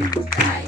Música